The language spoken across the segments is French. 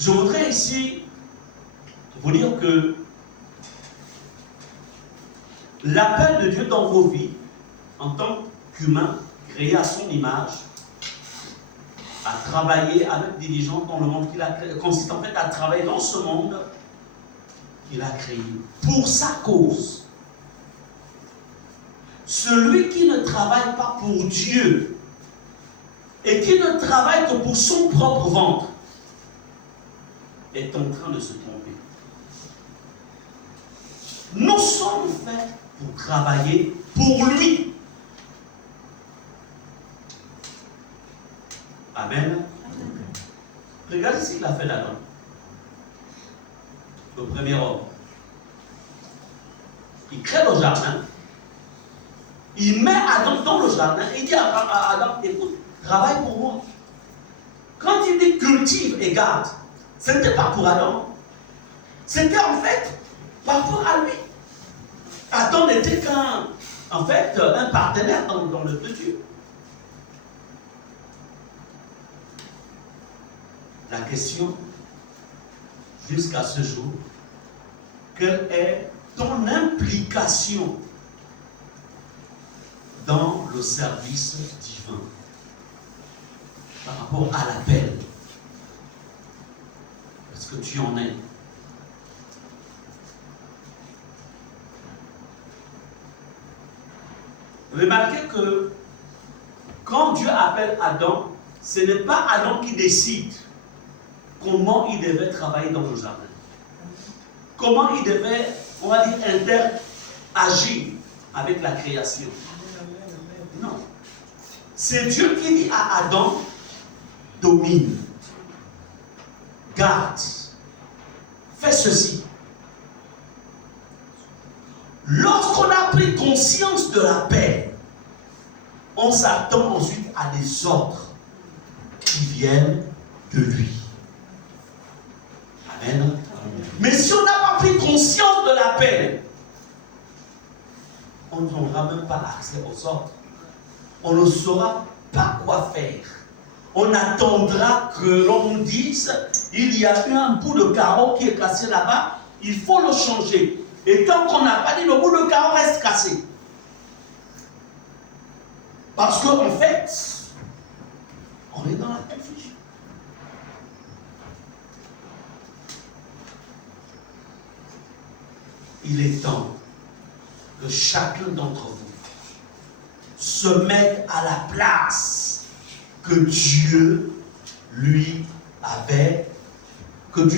Je voudrais ici vous dire que l'appel de Dieu dans vos vies, en tant qu'humain, créé à son image, à travailler avec diligence dans le monde qu'il a créé, consiste en fait à travailler dans ce monde qu'il a créé, pour sa cause. Celui qui ne travaille pas pour Dieu et qui ne travaille que pour son propre ventre est en train de se tromper. Nous sommes faits pour travailler pour lui. Amen. Regardez ce qu'il a fait d'Adam. Le premier homme. Il crée le jardin. Il met Adam dans le jardin. Il dit à Adam, écoute, travaille pour moi. Quand il dit cultive et garde, ce n'était pas pour Adam. C'était en fait par rapport à lui. Adam n'était qu'un partenaire dans le de Dieu. La question, jusqu'à ce jour, quelle est ton implication dans le service divin par rapport à l'appel? Est-ce que tu en es? Remarquez que quand Dieu appelle Adam, ce n'est pas Adam qui décide comment il devait travailler dans le jardin. Comment il devait, on va dire, interagir avec la création. Non. C'est Dieu qui dit à Adam, domine, garde, fais ceci. Lorsqu'on a pris conscience de la paix, on s'attend ensuite à des ordres qui viennent de lui. Amen. Mais si on n'a pas pris conscience de la paix, on n'aura même pas accès aux ordres. On ne saura pas quoi faire. On attendra que l'on nous dise, il y a eu un bout de carreau qui est cassé là-bas, il faut le changer. Et tant qu'on n'a pas dit, le bout de carreau reste cassé. Parce qu'en fait, on est dans la confusion. Il est temps que chacun d'entre vous se mette à la place que Dieu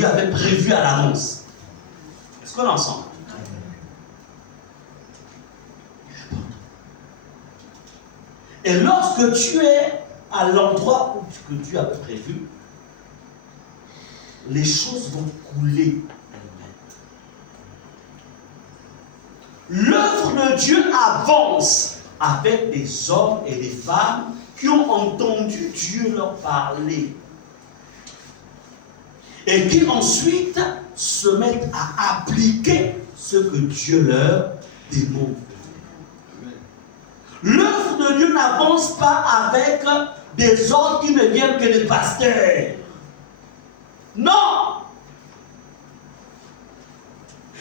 avait prévue à l'avance. Est-ce qu'on est ensemble? Et lorsque tu es à l'endroit où que Dieu avait prévu, les choses vont couler elles-mêmes. L'œuvre de Dieu avance avec des hommes et des femmes qui ont entendu Dieu leur parler et qui ensuite se mettent à appliquer ce que Dieu leur demande. L'œuvre de Dieu n'avance pas avec des ordres qui ne viennent que des pasteurs. Non!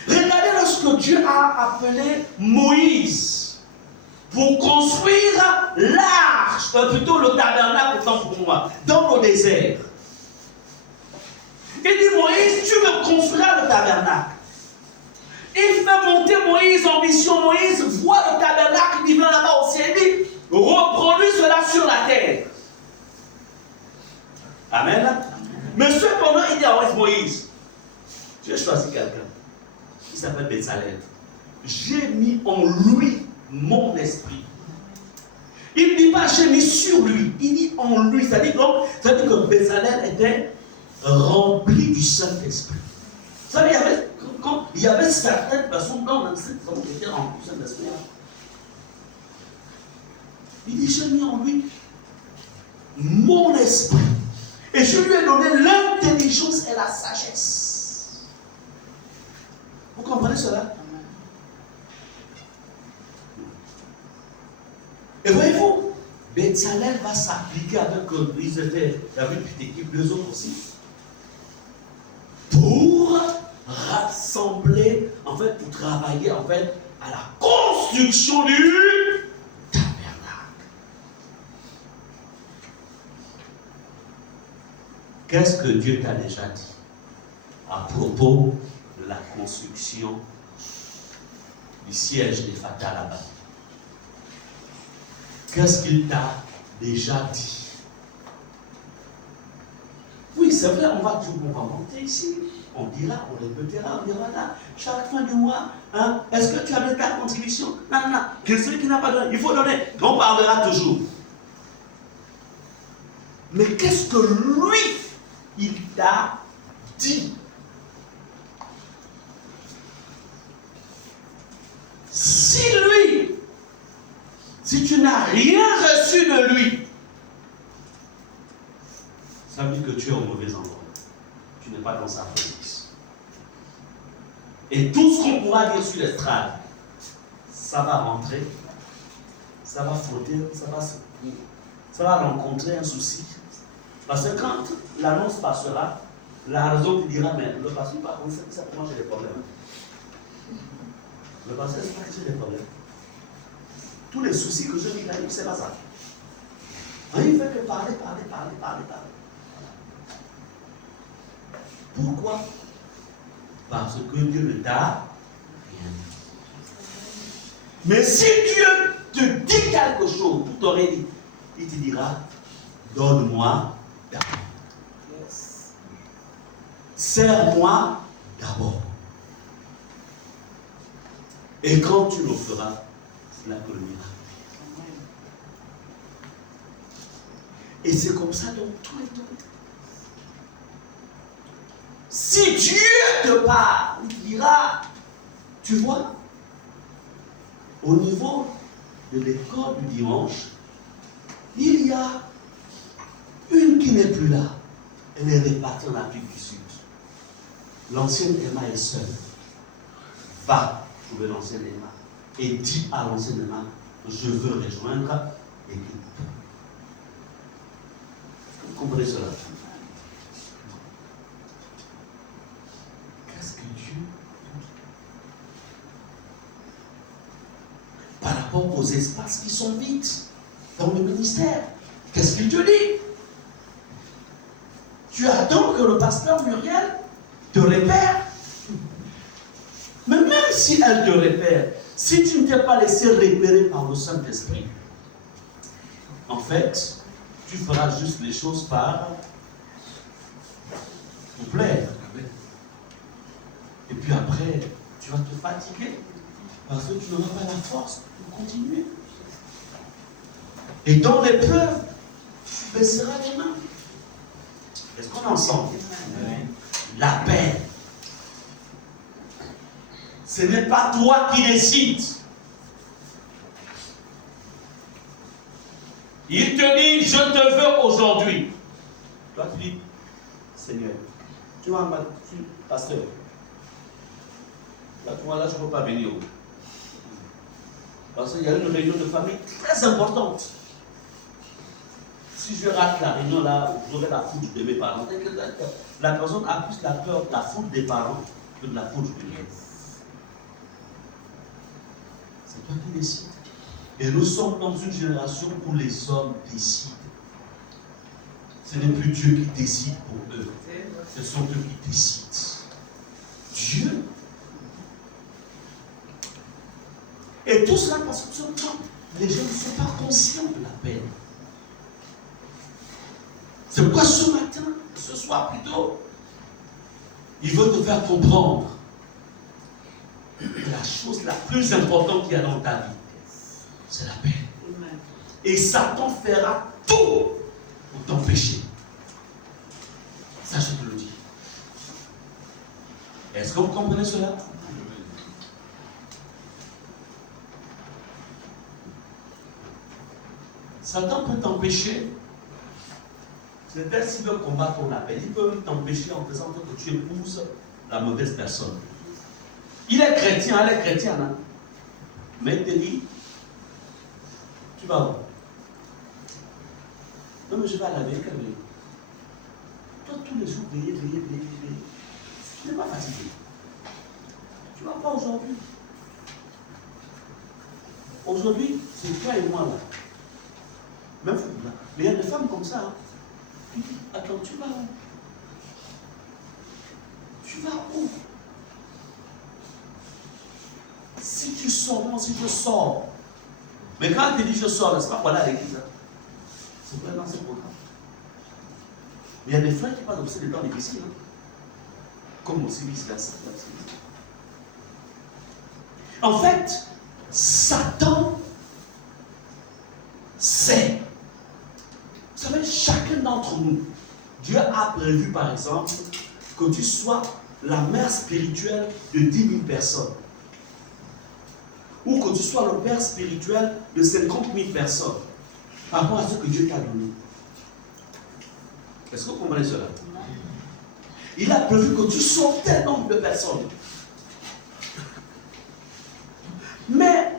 Regardez lorsque Dieu a appelé Moïse pour construire l'arche, plutôt le tabernacle, autant pour moi, dans le désert. Il dit, Moïse, tu me construiras le tabernacle. Il fait monter Moïse en mission. Moïse voit le tabernacle divin là-bas au ciel. Il dit, reproduis cela sur la terre. Amen. Mais cependant, il dit à Moïse, tu as choisi quelqu'un qui s'appelle Bezalel. J'ai mis en lui mon esprit. Il ne dit pas j'ai mis sur lui, il dit en lui. C'est-à-dire que Bezalel était rempli du Saint-Esprit. Vous savez, il y avait certaines personnes dans l'Ancien Testament qui étaient remplies du Saint-Esprit. Il dit j'ai mis en lui mon esprit. Et je lui ai donné l'intelligence et la sagesse. Vous comprenez cela? Et voyez-vous, Bezalel va s'appliquer avec eux. Il y avait une petite équipe, deux autres aussi. pour rassembler, en fait, pour travailler, en fait, à la construction du tabernacle. Qu'est-ce que Dieu t'a déjà dit à propos de la construction du siège des Fatah là-bas? Qu'est-ce qu'il t'a déjà dit? Oui, c'est vrai, on va monter ici. On dira, on répétera, on dira là, chaque fin du mois, hein, est-ce que tu as donné ta contribution? Non, non, non. Celui qui n'a pas donné, il faut donner. On parlera toujours. Mais qu'est-ce que lui, il t'a dit? Si lui, si tu n'as rien reçu de lui, ça veut dire que tu es au mauvais endroit. Tu n'es pas dans sa police. Et tout ce qu'on pourra dire sur l'estrade, ça va rentrer, ça va frotter, ça va rencontrer un souci. Parce que quand l'annonce passera, la raison qui dira, mais le pasteur, par contre, c'est pour moi j'ai des problèmes. Le pasteur, c'est pas que j'ai des problèmes. Tous les soucis que je vis là, c'est pas ça. Il ne fait que parler. Pourquoi? Parce que Dieu ne t'a rien dit. Mais si Dieu te dit quelque chose, tout t'aurait dit, il te dira, donne-moi d'abord. Yes. Sers-moi d'abord. Et quand tu le feras, c'est là que le miracle. Et c'est comme ça dans tout et tout. Si Dieu te parle, il dira, tu vois, au niveau de l'école du dimanche, il y a une qui n'est plus là. Elle est répartie en Afrique du Sud. L'ancienne Emma est seule. Va trouver l'ancienne Emma et dis à l'ancienne Emma, je veux rejoindre l'équipe. Vous comprenez cela? Qu'est-ce que Dieu dit par rapport aux espaces qui sont vides dans le ministère? Qu'est-ce qu'il te dit? Tu attends que le pasteur Muriel te répère. Mais même si elle te répère, si tu ne t'es pas laissé repérer par le Saint-Esprit, en fait, tu feras juste les choses pour plaire. Et puis après, tu vas te fatiguer parce que tu n'auras pas la force pour continuer. Et dans l'épreuve, tu baisseras les mains. Est-ce qu'on est ensemble? La paix. Ce n'est pas toi qui décides. Il te dit, je te veux aujourd'hui. Toi, tu dis, Seigneur, tu m'as battu, pasteur. Là, tu vois, là, je ne peux pas venir. Parce qu'il y a une réunion de famille très importante. Si je rate la réunion là, j'aurai la foudre de mes parents. La personne a plus la peur de la foudre des parents que de la foudre de Dieu. C'est toi qui décides. Et nous sommes dans une génération où les hommes décident. Ce n'est plus Dieu qui décide pour eux. Ce sont eux qui décident. Dieu. Et tout cela parce que les gens ne sont pas conscients de la peine. C'est pourquoi ce matin, ce soir plutôt, il veut te faire comprendre la chose la plus importante qu'il y a dans ta vie, c'est la paix. Et Satan fera tout pour t'empêcher. Ça, je te le dis. Est-ce que vous comprenez cela? Satan peut t'empêcher. C'est-à-dire s'il veut combattre ton appel, il peut t'empêcher en faisant que tu épouses la mauvaise personne. Il est chrétien, elle est chrétienne. Hein? Mais il te dit, tu vas où? Non, mais je vais à la veille. Toi, tous les jours, veiller. Tu n'es pas fatigué. Tu ne vas pas aujourd'hui. Aujourd'hui, c'est toi et moi là. Même fou là. Mais il y a des femmes comme ça. Hein. Attends, tu vas où? Tu vas où? Si tu sors, moi si je sors. Mais quand tu dis je sors, c'est pas pour aller à l'église. Hein. C'est pour aller dans ce programme. Mais il y a des frères qui passent aussi les temps difficiles. Hein. Comme aussi vice-versa. En fait, Satan sait. Vous savez, chacun d'entre nous, Dieu a prévu par exemple que tu sois la mère spirituelle de 10 000 personnes. Ou que tu sois le père spirituel de 50 000 personnes. Par rapport à ce que Dieu t'a donné. Est-ce que vous comprenez cela? Il a prévu que tu sauves tel nombre de personnes. Mais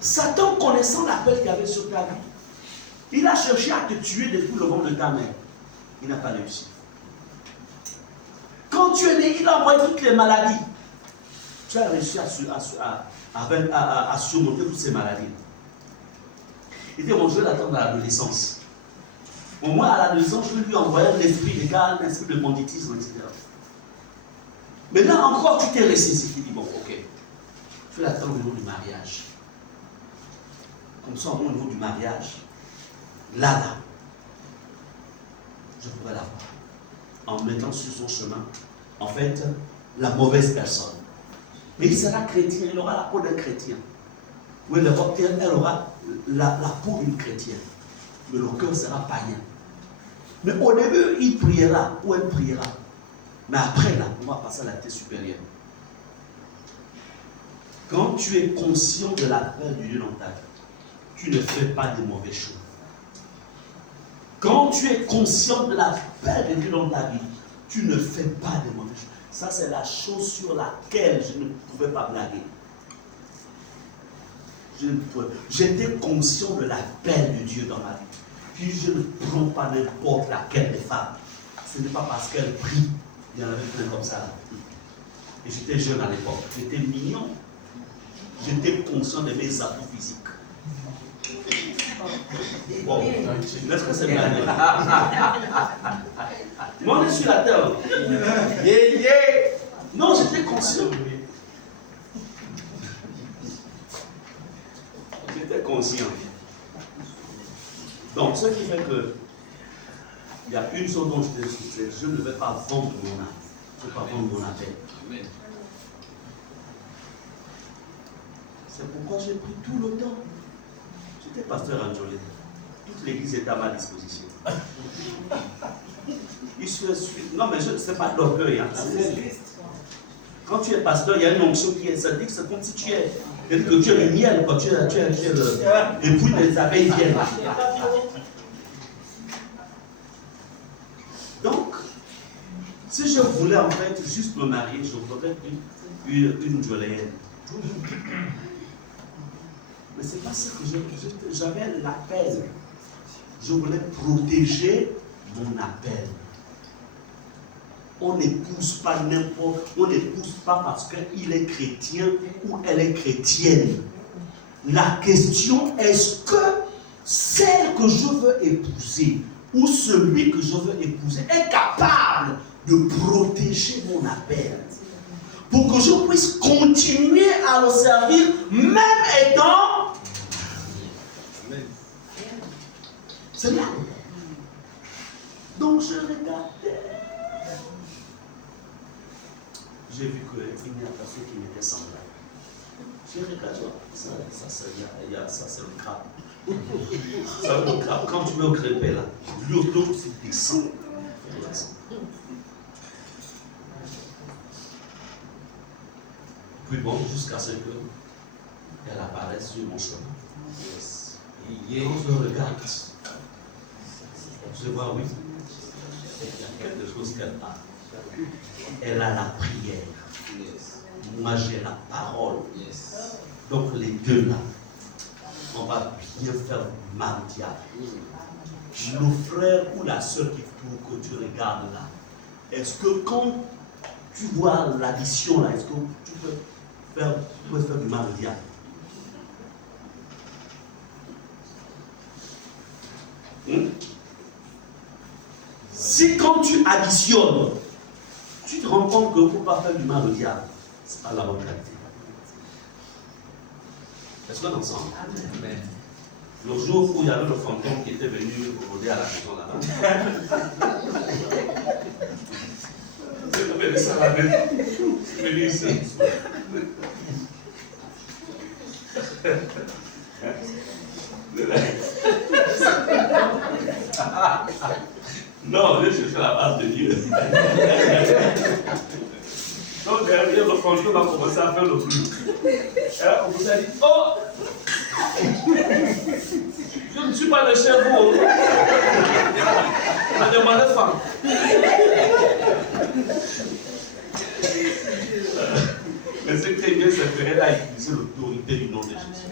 Satan, connaissant l'appel qu'il y avait sur ta vie, il a cherché à te tuer depuis le ventre de ta mère. Il n'a pas réussi. Quand tu es né, il a envoyé toutes les maladies. Tu as réussi à surmonter toutes ces maladies. Il dit, bon, je vais l'attendre à l'adolescence. Au moins, à l'adolescence, je vais lui envoyer un esprit de calme, un esprit de banditisme, etc. Mais là encore, tu t'es ressaisi. Il dit, bon, ok, je vais l'attendre au niveau du mariage. Comme ça, au niveau du mariage, là, je pourrais l'avoir. En mettant sur son chemin, en fait, la mauvaise personne. Mais il sera chrétien, il aura la peau d'un chrétien. Ou elle aura la peau d'une chrétienne. Mais le cœur sera païen. Mais au début, il priera ou elle priera. Mais après, là, on va passer à la tête supérieure. Quand tu es conscient de l'appel de Dieu dans ta vie, tu ne fais pas de mauvais choix. Quand tu es conscient de l'appel de Dieu dans ta vie, tu ne fais pas de mauvais choix. Ça, c'est la chose sur laquelle je ne pouvais pas blaguer. J'étais conscient de l'appel de Dieu dans ma vie. Puis je ne prends pas n'importe laquelle des femmes. Ce n'est pas parce qu'elle prie. Il y en avait plein comme ça. Et j'étais jeune à l'époque. J'étais mignon. J'étais conscient de mes atouts physiques. Bon, est-ce que c'est bien? Moi, on est sur la terre. Yeah, yeah. Non, j'étais conscient. J'étais conscient. Donc, ce qui fait que il y a une chose dont je te dis, je ne vais pas vendre mon âme. Je ne vais pas vendre mon appel. C'est pourquoi j'ai pris tout le temps. J'étais pasteur en Joliette. Toute l'église est à ma disposition. Non, mais ce n'est pas de l'orgueil. Hein. Quand tu es pasteur, il y a une onction qui est. Ça dit que c'est comme si tu es. C'est-à-dire que tu es le miel, quand tu es le bruit des abeilles viennent. Donc, si je voulais en fait juste me marier, je voudrais une Joléenne. Mais c'est pas ça que j'avais l'appel. Je voulais protéger mon appel. On n'épouse pas n'importe, on n'épouse pas parce qu'il est chrétien ou elle est chrétienne. La question est, est-ce que celle que je veux épouser ou celui que je veux épouser est capable de protéger mon appel pour que je puisse continuer à le servir même étant. C'est là. Donc je regardais. J'ai vu qu'il n'y a personne qui m'était semblable. J'ai regardé, ça c'est le crabe. Ça le crabe. Quand tu mets au crépé là, l'eau se descend. Puis bon, jusqu'à ce qu'elle apparaisse sur mon chemin. Yes. Quand je regarde, je vois, oui, il y a quelque chose qu'elle a. Elle a la prière. Yes. Moi, j'ai la parole. Yes. Donc, les deux là, on va bien faire mardia. Le frère ou la soeur que tu regardes là, est-ce que quand tu vois l'addition là, est-ce que tu peux faire du mal au diable? Si quand tu additionnes, tu te rends compte que pour ne pas faire du mal au diable, ce n'est pas la bonne qualité. Est-ce qu'on est ensemble? Amen. Le jour où il y avait le fantôme qui était venu rôder à la maison là-bas. C'est venu ça la maison. C'est venu ici. Non, je cherche la base de Dieu. Donc derrière le fantôme a commencé à faire le bruit. On vous a dit, oh! Je ne suis pas le cerveau. On a demandé femme. Mais ce qui est bien, c'est qu'elle a utilisé l'autorité du nom de Jésus.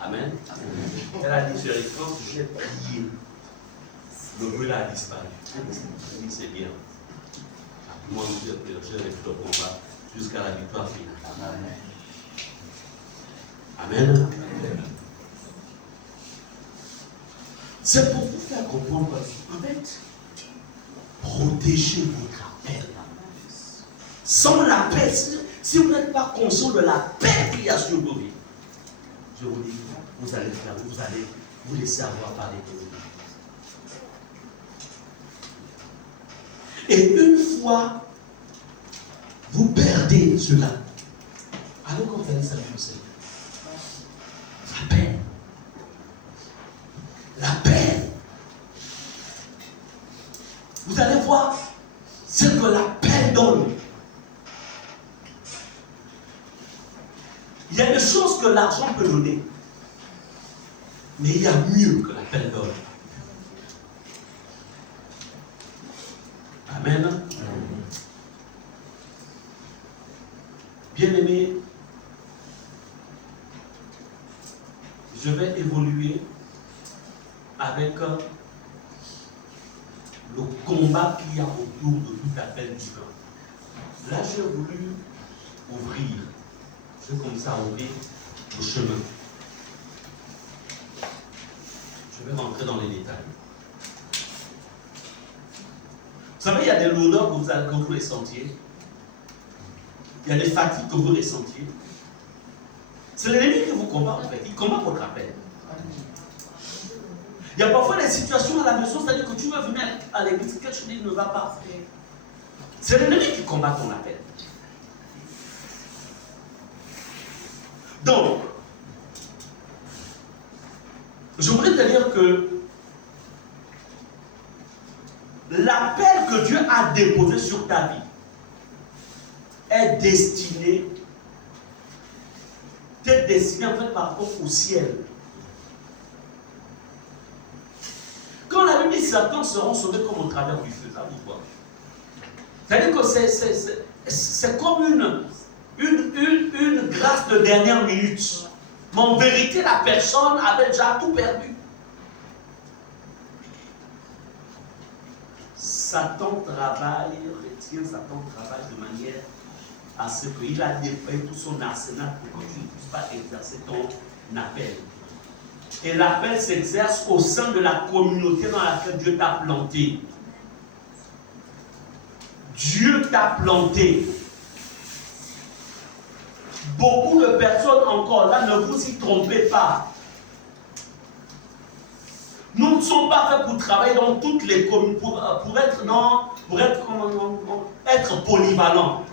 Amen. Elle a dit, quand j'ai prié, le bruit a disparu. Elle dit, c'est bien. Moi, j'ai fait le combat jusqu'à la victoire finale. Amen. Amen. C'est pour vous faire comprendre qu'en fait, protégez votre appel. Sans la paix, si vous n'êtes pas conscient de la paix qu'il y a sur vos vies, je vous dis, vous allez vous laisser avoir par les choses. Et une fois, vous perdez cela. Alors qu'on fait ça, je sais. La paix. La paix. Vous allez voir ce que la paix donne. Il y a des choses que l'argent peut donner. Mais il y a mieux que la paix donne. Amen. Bien-aimés, je vais évoluer avec le combat qu'il y a autour de tout appel du camp. Là, j'ai voulu ouvrir, je vais comme ça ouvrir le chemin. Je vais rentrer dans les détails. Vous savez, il y a des lourdeurs que vous ressentiez. Il y a des fatigues que vous ressentiez. C'est l'ennemi qui vous combat en fait. Il combat votre appel. Il y a parfois des situations à la maison, c'est-à-dire que tu veux venir à l'église, quelque chose ne va pas. C'est l'ennemi qui combat ton appel. Donc, je voudrais te dire que l'appel que Dieu a déposé sur ta vie est destiné en fait par rapport au ciel. Quand la Bible dit Satan seront sauvés comme au travers du feu, ça vous voit. C'est-à-dire que c'est comme une grâce de dernière minute. Mais en vérité, la personne avait déjà tout perdu. Satan retient Satan travaille de manière à ce qu'il a déployé tout son arsenal pour que tu ne puisses pas exercer ton appel. Et l'appel s'exerce au sein de la communauté dans laquelle Dieu t'a planté. Dieu t'a planté. Beaucoup de personnes encore là, ne vous y trompez pas. Nous ne sommes pas faits pour travailler dans toutes les communes, pour être polyvalent.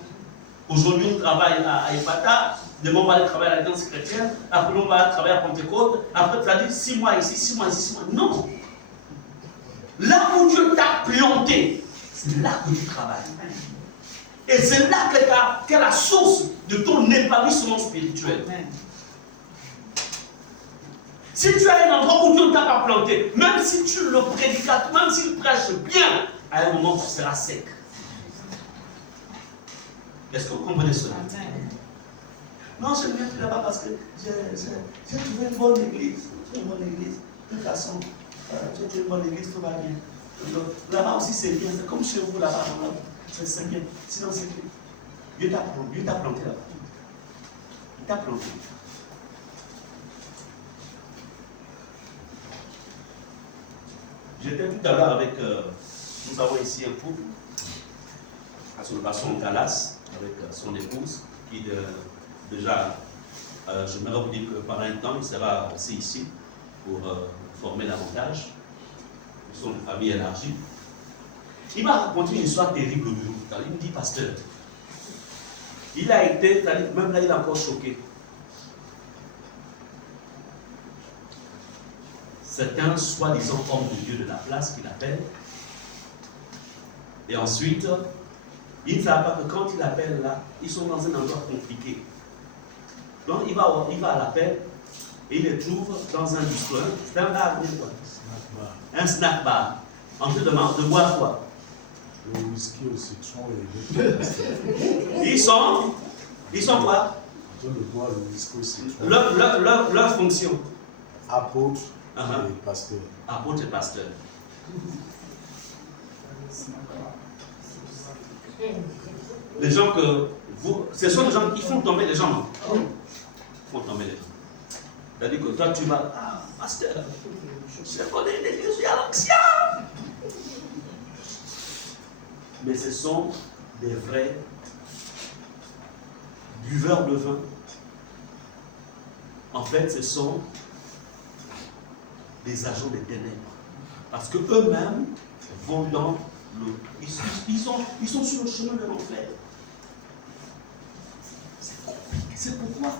Aujourd'hui, on travaille à Epata, demain on va aller travailler à l'Alliance chrétienne, après on va aller travailler à Pentecôte, après tu vas dire 6 mois ici, 6 mois ici, 6 mois. Non! Là où Dieu t'a planté, c'est là que tu travailles. Et c'est là qu'est la source de ton épanouissement spirituel. Si tu as un endroit où Dieu ne t'a pas planté, même si tu le prédiques, même s'il prêche bien, à un moment tu seras sec. Est-ce que vous comprenez cela? Non, je ne viens plus là-bas parce que j'ai trouvé une bonne église. Une bonne église. De toute façon, j'ai trouvé une bonne église, tout va bien. Là-bas aussi, c'est bien. C'est comme chez vous, là-bas. C'est bien. Sinon, c'est bien. Dieu t'a planté là-bas. Il t'a planté. J'étais tout à l'heure avec. Nous avons ici un couple, sur le bassin en Dallas, avec son épouse, qui déjà, j'aimerais vous dire que par un temps, il sera aussi ici pour former davantage. Ils sont une famille élargie. Il m'a raconté une histoire terrible au bureau. Il me dit, pasteur, il a été, même là, il est encore choqué. C'est un soi-disant homme de Dieu de la place qu'il appelle. Et ensuite, il ne savait pas que quand il appelle là, ils sont dans un endroit compliqué. Donc il va à l'appel et il les trouve dans un bistrot. C'est un bar, quoi. Un snack bar. En train de boire quoi? Le whisky au citron et Ils sont quoi? En train de boire le whisky au citron. Leur fonction. Apôtre et pasteur. Apôtre et pasteur. Les gens que vous. Ce sont les gens qui font tomber les gens, non? Ils font tomber les gens. C'est-à-dire que toi, tu vas. Ah, pasteur, je connais des lieux, je suis à l'ancien. Mais ce sont des vrais buveurs de vin. En fait, ce sont des agents des ténèbres. Parce qu'eux-mêmes vont dans le. Ils sont sur le chemin de l'enfer. C'est compliqué. C'est pourquoi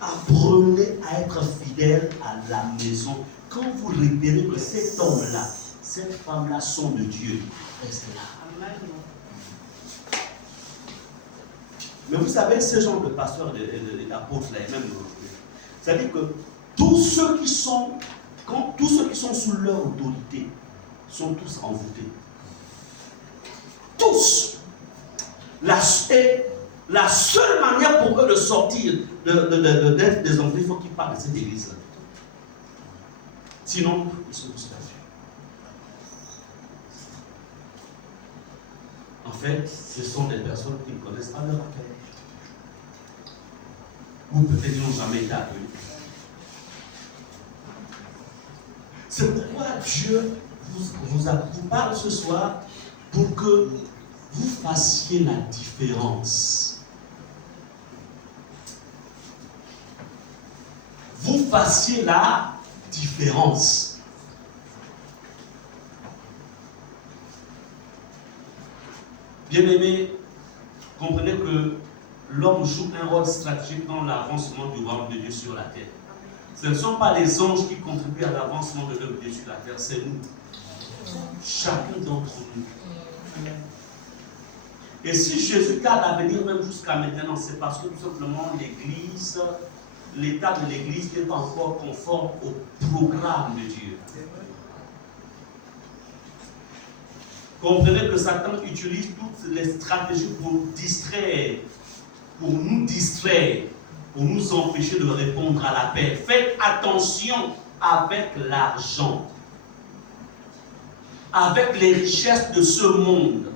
apprenez à être fidèle à la maison. Quand vous repérez que cet homme-là, cette femme-là sont de Dieu, restez là. Mais vous savez, ce genre de pasteurs et d'apôtres-là, et même c'est-à-dire que tous ceux qui sont sous leur autorité sont tous envoûtés. Tous. La seule manière pour eux de sortir, d'être des envoûtés, il faut qu'ils partent de cette église-là. Sinon, ils sont tous perdus. En fait, ce sont des personnes qui ne connaissent pas leur appel. Ou peut-être ils n'ont jamais été appelés. C'est pourquoi Dieu vous parle ce soir pour que vous fassiez la différence. Vous fassiez la différence. Bien-aimés, comprenez que l'homme joue un rôle stratégique dans l'avancement du royaume de Dieu sur la terre. Ce ne sont pas les anges qui contribuent à l'avancement de l'œuvre de Dieu sur la terre, c'est nous. Chacun d'entre nous. Et si Jésus tarde à venir même jusqu'à maintenant, c'est parce que tout simplement l'Église, l'état de l'Église n'est pas encore conforme au programme de Dieu. Comprenez que Satan utilise toutes les stratégies pour distraire, pour nous empêcher de répondre à l'appel. Faites attention avec l'argent, avec les richesses de ce monde.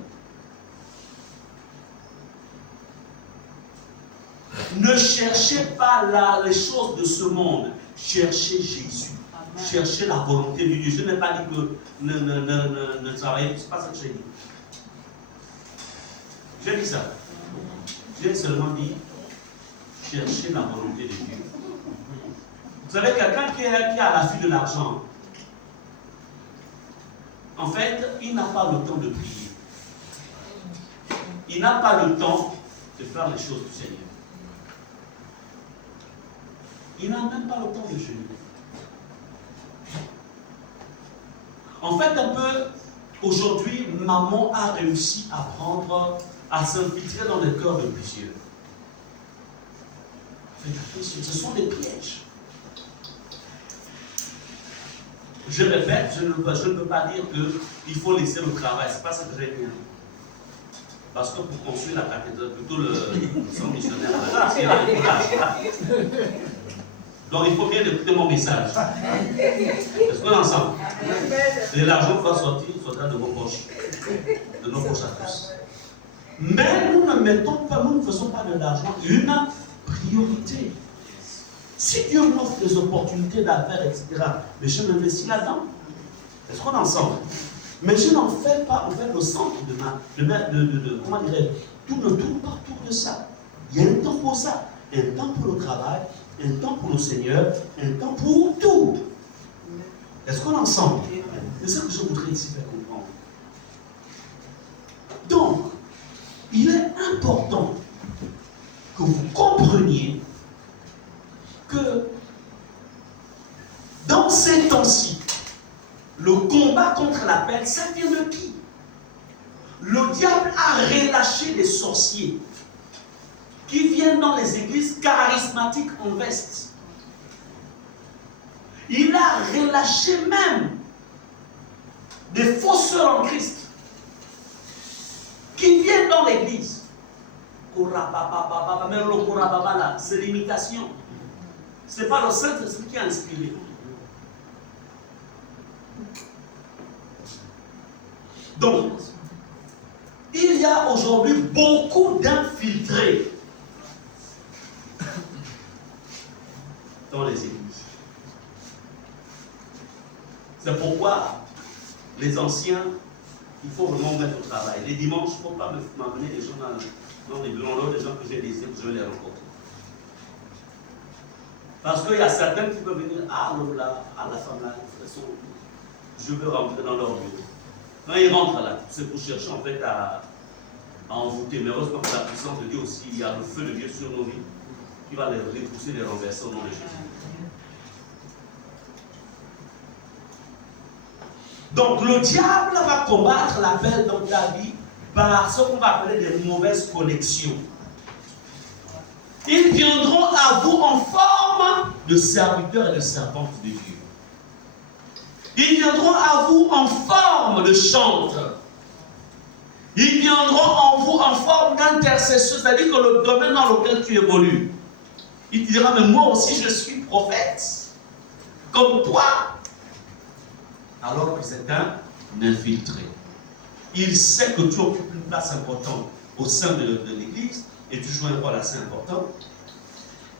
Ne cherchez pas les choses de ce monde, cherchez Jésus. Amen. Cherchez la volonté de Dieu. Je n'ai pas dit que ne travaillez, c'est pas ça que j'ai dit. J'ai dit ça. J'ai seulement dit chercher la volonté de Dieu. Vous savez, quelqu'un qui est à l'affût de l'argent, en fait, il n'a pas le temps de prier. Il n'a pas le temps de faire les choses du Seigneur. Il n'a même pas le temps de jeûner. En fait, un peu, aujourd'hui, maman a réussi à s'infiltrer dans le cœur de plusieurs. Faites attention, ce sont des pièges. Je répète, je ne peux pas dire qu'il faut laisser le travail. Ce n'est pas ce que j'ai dit. Parce que pour construire la cathédrale, plutôt le centre missionnaire, Donc il faut bien écouter mon message. Est-ce qu'on est ensemble? Et l'argent va sortira de vos poches, de nos poches à tous. Mais nous ne faisons pas de l'argent une priorité. Si Dieu m'offre des opportunités d'affaires, etc., mais je m'investis là-dedans. Est-ce qu'on est ensemble? Mais je n'en fais pas en fait le centre comment dirais-je, tout ne tourne pas autour de ça. Il y a un temps pour ça, un temps pour le travail, un temps pour le Seigneur, un temps pour tout. Est-ce qu'on est ensemble? C'est ça que je voudrais ici faire comprendre. Donc, il est important que vous compreniez que dans ces temps-ci, le combat contre la paix, ça vient de qui? Le diable a relâché des sorciers qui viennent dans les églises charismatiques en veste. Il a relâché même des faussaires en Christ qui viennent dans l'église. Mais le korababa là, c'est l'imitation. Ce n'est pas le Saint-Esprit qui a inspiré. Donc, il y a aujourd'hui beaucoup d'infiltrés dans les églises. C'est pourquoi les anciens, il faut vraiment mettre au travail. Les dimanches, il ne faut pas m'amener des gens dans les bureaux, des gens que j'ai laissés, que je vais les rencontrer. Parce qu'il y a certains qui peuvent venir, à la femme là, je veux rentrer dans leur bureau. Quand ils rentrent là, c'est pour chercher en fait à envoûter. Mais heureusement que la puissance de Dieu aussi, il y a le feu de Dieu sur nos vies qui va les repousser, les renverser au nom de Jésus. Donc le diable va combattre l'appel dans ta vie par ce qu'on va appeler des mauvaises connexions. Ils viendront à vous en forme de serviteurs et de servantes de Dieu. Ils viendront à vous en forme de chantres. Ils viendront en vous en forme d'intercesseur, c'est-à-dire que le domaine dans lequel tu évolues, il te dira, mais moi aussi je suis prophète, comme toi. Alors que c'est un infiltré. Il sait que tu occupes une place importante au sein de l'église et tu joues un rôle assez important.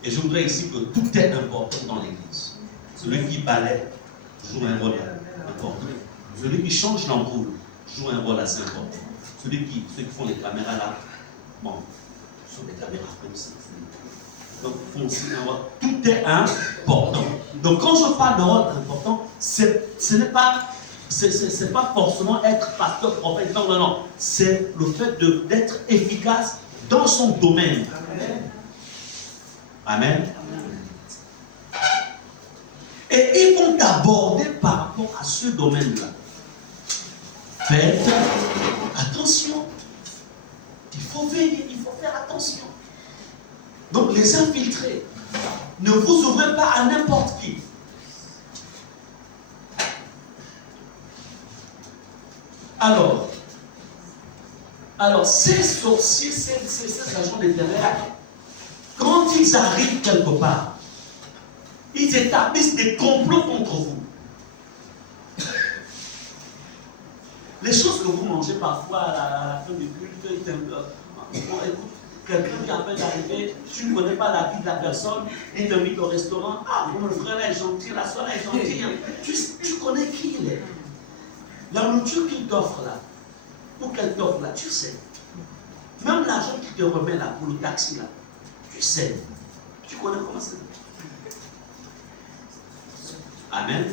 Et je voudrais ici que tout est important dans l'église. Celui qui balaie joue un rôle important. Celui qui change l'ampoule joue un rôle assez important. Ceux qui font les caméras là, bon, ce sont des caméras comme ça. Donc, font aussi un rôle. Tout est important. Donc, quand je parle de rôle important, ce n'est pas forcément être pasteur, prophète. Non, non, non. C'est le fait d'être efficace dans son domaine. Amen. Et ils vont t'aborder par rapport à ce domaine-là. Faites attention. Il faut veiller, il faut faire attention. Donc les infiltrés, ne vous ouvrez pas à n'importe qui. Alors ces sorciers, ces agents des ténèbres, quand ils arrivent quelque part, ils établissent des complots contre vous. Les choses que vous mangez parfois à la fin du culte, quelqu'un qui appelle d'arriver, tu ne connais pas la vie de la personne, il t'invite au restaurant. Ah, mon frère est gentil, la soeur est gentille. Tu connais qui il est. La nourriture qu'il t'offre là, ou qu'elle t'offre là, tu sais. Même l'argent qu'il te remet là pour le taxi là, tu sais. Tu connais comment c'est. Amen.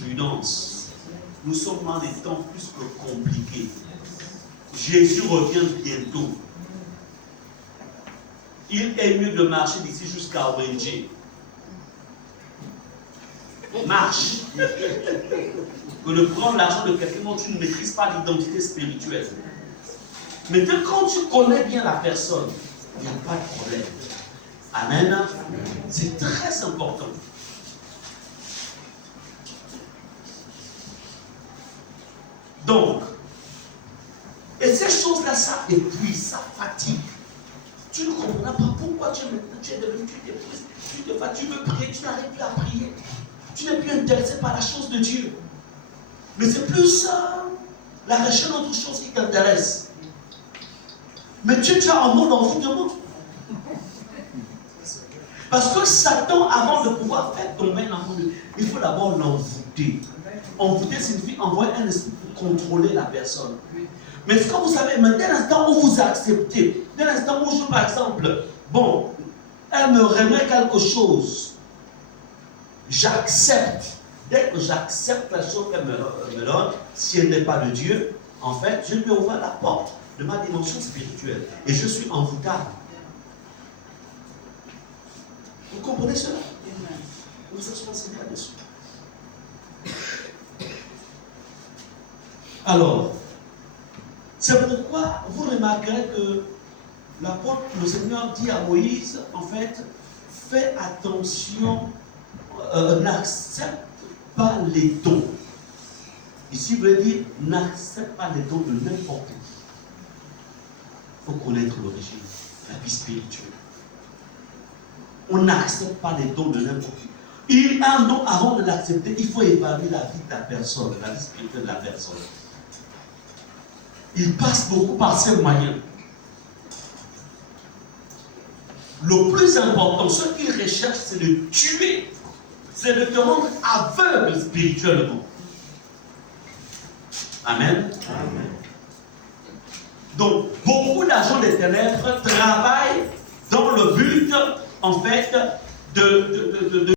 Prudence. Nous sommes dans des temps plus que compliqués. Jésus revient bientôt. Il est mieux de marcher d'ici jusqu'à ONG. Marche. Que de prendre l'argent de quelqu'un dont tu ne maîtrises pas l'identité spirituelle. Mais quand tu connais bien la personne, il n'y a pas de problème. Amen. C'est très important. Donc, et ces choses-là, ça épuise, ça fatigue. Tu ne comprends pas pourquoi toi, tu es devenu, tu veux prier, tu n'arrives plus à prier. Tu n'es plus intéressé par la chose de Dieu. Mais c'est plus la recherche d'autre chose qui t'intéresse. Mais tu as un mot d'envoûtement. Parce que Satan, avant de pouvoir faire tomber un enfant de Dieu, il faut d'abord l'envoûter. Envoûter signifie envoyer un esprit pour contrôler la personne. Mais ce que vous savez, mais dès l'instant où vous acceptez, dès l'instant où je, par exemple, bon, elle me remet quelque chose, j'accepte. Dès que j'accepte la chose qu'elle me donne, si elle n'est pas de Dieu, en fait, je lui ouvre la porte de ma dimension spirituelle. Et je suis envoûtable. Vous comprenez cela? Nous vous êtes enseigné là-dessus. Alors, c'est pourquoi vous remarquerez que l'apôtre, le Seigneur dit à Moïse, en fait, fais attention, n'accepte pas les dons. Ici, vous voulez dire, n'accepte pas les dons de n'importe qui. Il faut connaître l'origine, la vie spirituelle. On n'accepte pas les dons de n'importe qui. Il a un don, avant de l'accepter, il faut évaluer la vie de la personne, la vie spirituelle de la personne. Il passe beaucoup par ces moyens. Le plus important, ce qu'il recherche, c'est de tuer, c'est de te rendre aveugle spirituellement. Amen. Amen. Donc, beaucoup d'agents des ténèbres travaillent dans le but, en fait, de